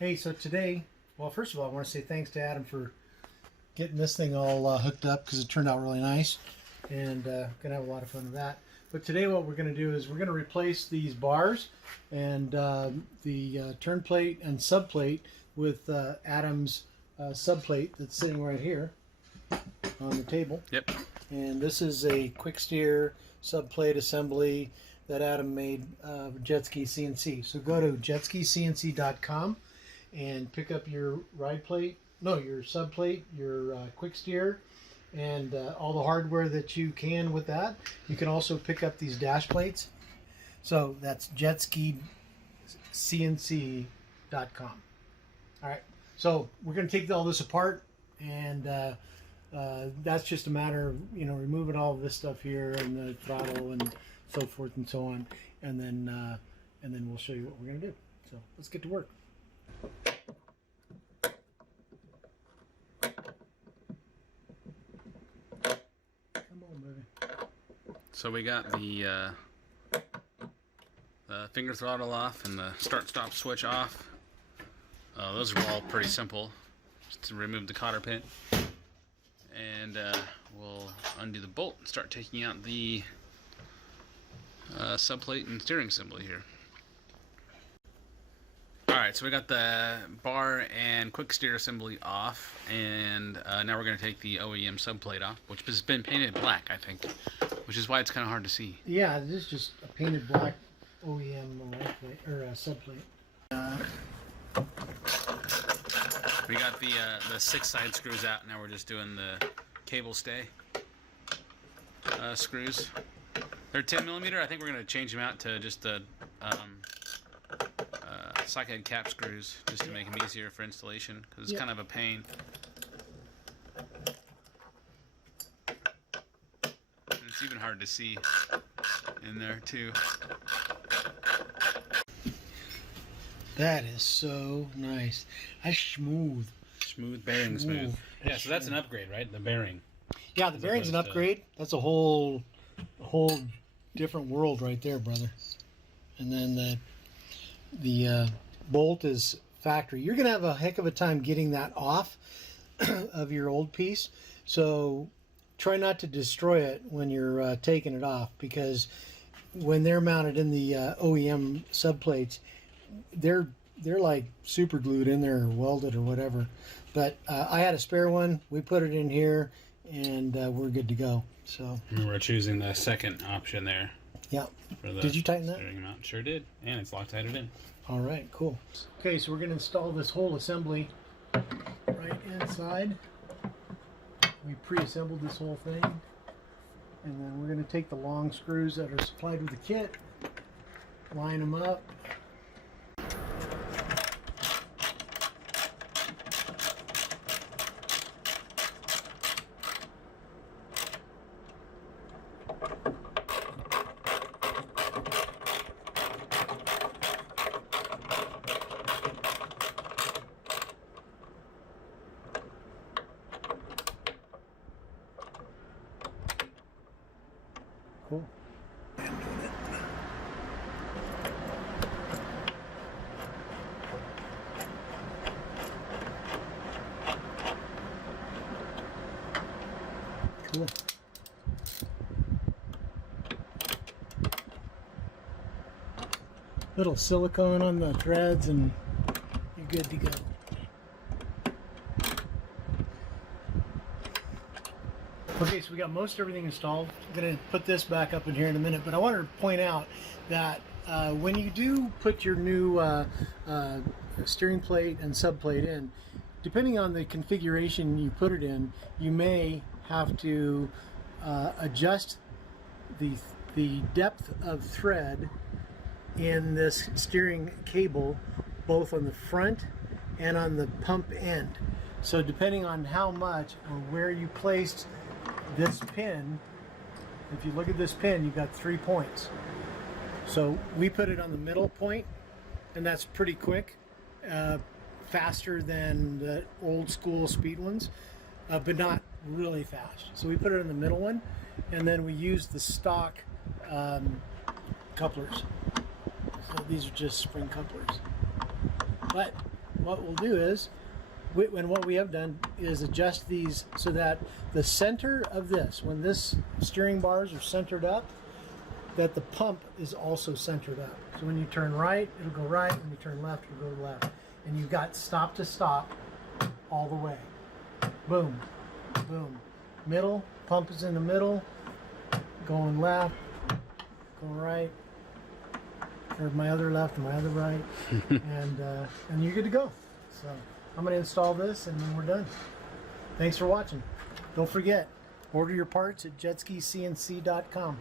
Hey, so today, well, first of all, I want to say thanks to Adam for getting this thing all hooked up because it turned out really nice, and gonna have a lot of fun with that. But today what we're going to do is we're going to replace these bars and the turn plate and subplate with Adam's subplate that's sitting right here on the table. Yep. And this is a quick steer subplate assembly that Adam made JetSkiCNC. So go to JetSkiCNC.com and pick up your your subplate, your quick steer, and all the hardware that you can with that. You can also pick up these dash plates. So that's JetSkiCNC.com. All right. So we're going to take all this apart, and that's just a matter of removing all of this stuff here and the throttle and so forth and so on, and then we'll show you what we're going to do. So let's get to work. So we got the finger throttle off and the start-stop switch off. Those are all pretty simple. Just to remove the cotter pin, and we'll undo the bolt and start taking out the subplate and steering assembly here. Alright, so we got the bar and quick steer assembly off, and now we're going to take the OEM subplate off, which has been painted black, I think, which is why it's kind of hard to see. Yeah, this is just a painted black OEM plate, or subplate. We got the 6 side screws out. Now we're just doing the cable stay screws. They're 10mm. I think we're going to change them out to just the socket cap screws, just to make them easier for installation, because it's kind of a pain. And it's even hard to see in there too. That is so nice. That's smooth. Smooth bearing, smooth. Yeah, so that's an upgrade, right? The bearing. Yeah, the bearing's an upgrade. That's a whole different world right there, brother. And then the bolt is factory. You're gonna have a heck of a time getting that off of your old piece. So try not to destroy it when you're taking it off, because when they're mounted in the OEM subplates, they're like super glued in there or welded or whatever. But I had a spare one. We put it in here, and we're good to go. So we're choosing the second option there. Yeah. For the did you tighten that? Steering mount. Sure did, and it's Loctited in. All right, cool. Okay, so we're going to install this whole assembly right inside. We pre-assembled this whole thing, and then we're going to take the long screws that are supplied with the kit, line them up. Cool. Cool. Little silicone on the threads and you're good to go. Okay, so we got most everything installed. I'm going to put this back up in here in a minute, but I wanted to point out that when you do put your new steering plate and subplate in, depending on the configuration you put it in, you may have to adjust the depth of thread in this steering cable, both on the front and on the pump end. So depending on how much or where you placed this pin, if you look at this pin, you've got 3 points. So we put it on the middle point, and that's pretty quick, faster than the old school speed ones, but not really fast. So we put it in the middle one, and then we use the stock couplers. So these are just spring couplers. But what we'll do is, and what we have done is adjust these so that the center of this, when this steering bars are centered up, that the pump is also centered up. So when you turn right, it'll go right. When you turn left, it'll go left. And you've got stop to stop all the way. Boom, boom. Middle, pump is in the middle, going left, going right, or my other left and my other right, and you're good to go. So I'm going to install this and then we're done. Thanks for watching. Don't forget, order your parts at JetSkiCNC.com.